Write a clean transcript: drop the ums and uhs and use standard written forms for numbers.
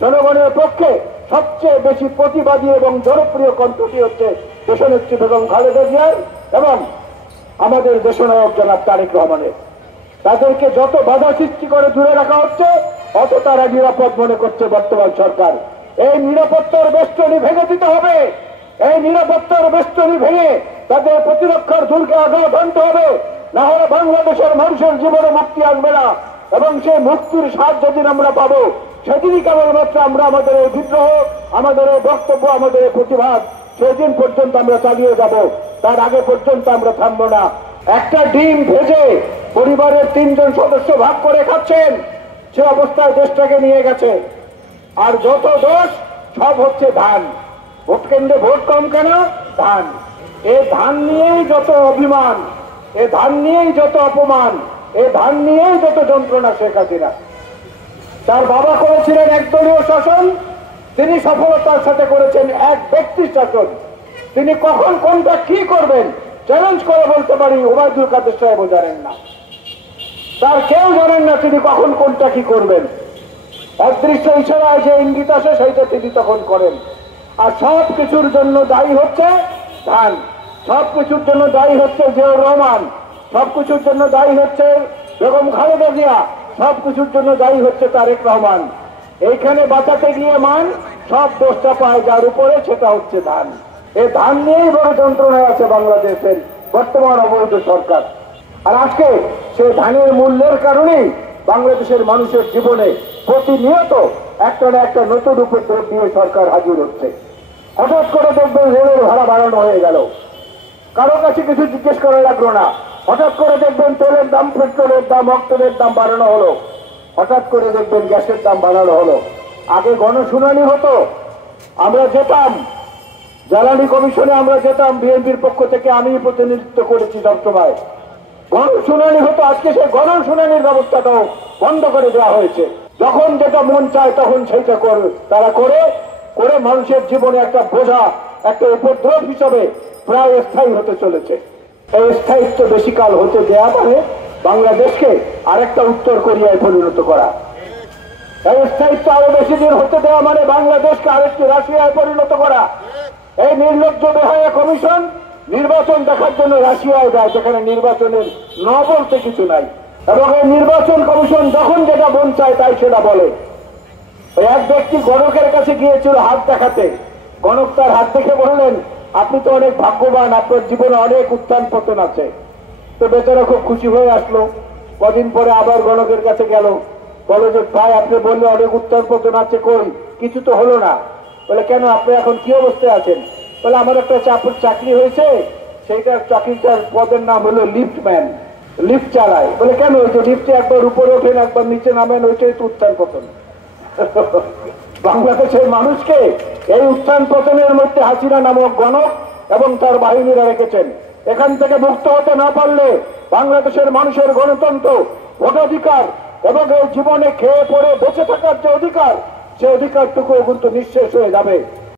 জনগণের পক্ষে সবচেয়ে বেশি প্রতিবাদী এবং জনপ্রিয় কণ্ঠটি হচ্ছে দেশনেত্রী বেগম খালেদা জিয়ার এবং আমাদের দেশনায়ক জনাব তারেক রহমানের। তাদেরকে যত বাধা সৃষ্টি করে দূরে রাখা হচ্ছে অত তারা নিরাপদ মনে করছে বর্তমান সরকার। এই নিরাপত্তার বেষ্টনী ভেঙে দিতে হবে। এই নিরাপত্তার বেষ্টনী ভেঙে তাদের প্রতিরক্ষার দুর্গে আঘাত আনতে হবে, না হলে বাংলাদেশের মানুষের জীবনে মুক্তি আসবে না। এবং সেই মুক্তির স্বাদ যেদিন আমরা পাবো সেদিনই কেবলমাত্র আমরা আমাদের এই বিদ্রোহ, আমাদের এই বক্তব্য, আমাদের এই প্রতিবাদ সেদিন পর্যন্ত আমরা চালিয়ে যাব। তার আগে পর্যন্ত আমরা থামবো না। একটা ডিম ভেজে পরিবারের 3 জন সদস্য ভাগ করে খাচ্ছেন, সে অবস্থায় দেশটাকে নিয়ে গেছে। আর যত দোষ সব হচ্ছে ধান। ভোট কেন্দ্রে ভোট কম কেন? ধান। এই ধান নিয়েই যত অভিমান, এই ধান নিয়েই যত অপমান, এই ধান নিয়েই যত যন্ত্রণা শেখ হাসিনা। তার বাবা করেছিলেন একদলীয় শাসন, তিনি সফলতার সাথে করেছেন এক ব্যক্তির শাসন। তিনি কখন কোনটা কি করবেন চ্যালেঞ্জ করে বলতে পারি ওবায়দুল কাদের সাহেবও জানেন না, তার কেউ জানেন না তিনি কখন কোনটা কি করবেন। অদৃশ্য ইশারায় যে ইঙ্গিত আসে সেইটা তিনি তখন করেন। আর সব কিছুর জন্য দায়ী হচ্ছে ধান, সব কিছুর জন্য দায়ী হচ্ছে জিয়াউর রহমান, সব কিছুর জন্য দায়ী হচ্ছে বেগম খালেদা জিয়া, সব কিছুর জন্য দায়ী হচ্ছে তারেক রহমান। এইখানে বাঁচাতে গিয়ে মান সব দোষটা পায় যার উপরে, সেটা হচ্ছে ধান। এই ধান নিয়েই বড় যন্ত্রণায় আছে বাংলাদেশের বর্তমান অবৈধ সরকার। আর আজকে সেই ধানের মূল্যের কারণেই বাংলাদেশের মানুষের জীবনে প্রতিনিয়ত একটা না একটা নতুন উপদ্রব নিয়ে সরকার হাজির হচ্ছে। হঠাৎ করে দেখবেন রেলের ভাড়া বাড়ানো হয়ে গেল, কারো কাছে কিছু জিজ্ঞেস করা লাগলো না। হঠাৎ করে দেখবেন তেলের দাম, পেট্রোলের দাম, অক্টেলের দাম বাড়ানো হলো। হঠাৎ করে দেখবেন গ্যাসের দাম বাড়ানো হলো। আগে গণশুনানি হতো, আমরা যেতাম জ্বালানি কমিশনে, আমরা যেতাম বিএনপির পক্ষ থেকে, আমি প্রতিনিধিত্ব করেছি সবসময়। গণশুনানি হতো, আজকে সেই গণশুনানির ব্যবস্থাটাও বন্ধ করে দেওয়া হয়েছে। যখন যেটা মন চায় তখন সেইটা তারা করে মানুষের জীবনে একটা বোঝা, একটা উপদ্রব হিসাবে প্রায় স্থায়ী হতে চলেছে। এই স্থায়িত্ব বেশি কাল হতে দেয়া মানে বাংলাদেশকে আরেকটা উত্তর কোরিয়ায় পরিণত করা। এই স্থায়িত্ব আরো বেশি দিন হতে দেওয়া মানে বাংলাদেশকে আরেকটি রাশিয়ায় পরিণত করা। এই নির্লজ্জ বেহায়া কমিশন নির্বাচন দেখার জন্য রাশিয়ায় যায়, যেখানে নির্বাচনের ন বলতে কিছু নাই। এবং এই নির্বাচন কমিশন যখন যেটা মন চায় তাই সেটা বলে। এক ব্যক্তি গণকের কাছে গিয়েছিল হাত দেখাতে, গণক তার হাত দেখে বললেন, আপনি তো অনেক ভাগ্যবান, আপনার জীবনে অনেক উত্থান পতন আছে। তো বেচারা খুব খুশি হয়ে আসলো। কদিন পরে আবার গণকের কাছে গেল, বলো যে ভাই আপনি বললে অনেক উত্থান পতন আছে, কই কিছু তো হলো না। বলে কেন, আপনি এখন কি অবস্থায় আছেন? বলে আমার একটা চাকরি হয়েছে, সেইটার চাকরিটার পদের নাম হলো লিফটম্যান, লিফট চালায়। বলে কেন, ওই যে লিফটে একবার উপরে ওঠেন একবার নিচে নামেন, ওইটাই তো উত্থান পতন। বাংলাদেশের মানুষকে এই উত্থান পতনের মধ্যে হাসিনা নামক গণক এবং তার বাহিনীরা রেখেছেন। এখান থেকে মুক্ত হতে না পারলে বাংলাদেশের মানুষের গণতন্ত্র, ভোটাধিকার এবং এই জীবনে খেয়ে পড়ে বেঁচে থাকার যে অধিকার, সে অধিকারটুকু কিন্তু নিঃশেষ হয়ে যাবে।